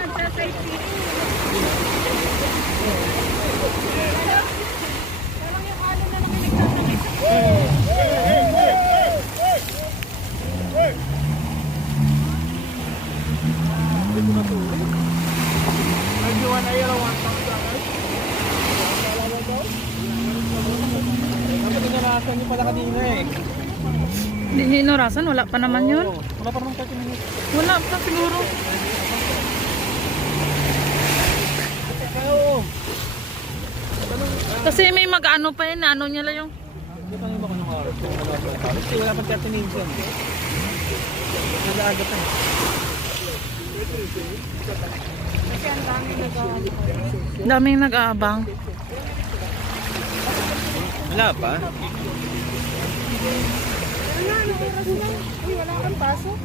nagsasafety. Parang yung ano na lang yung Inarasan niyo pala kanina eh. Hindi niyo inurasan, wala pa naman yun. Wala pa naman 30 minutes. Wala pa siguro. Kasi may mag-ano pa yun, ano niya lang yung... Hindi pa naman ako ng oras. Kasi wala pa 30 minutes yan. Nag-aagat na. kasi ang dami nag-ano. Daming nag-aabang. Wala pa? Ano, ano oras na? Uy, wala kang pasok.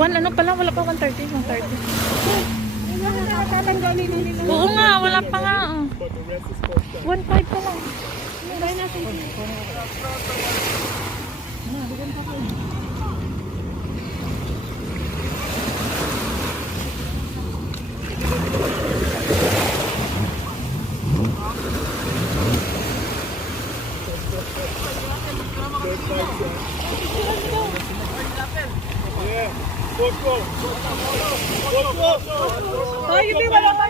Ano pala, wala pa 1:30. 1:30. Wala kang nakakatanggalin na nila. Oo nga, wala pa nga. 1:05 pa lang. Try natin. Hoy, hindi wala pa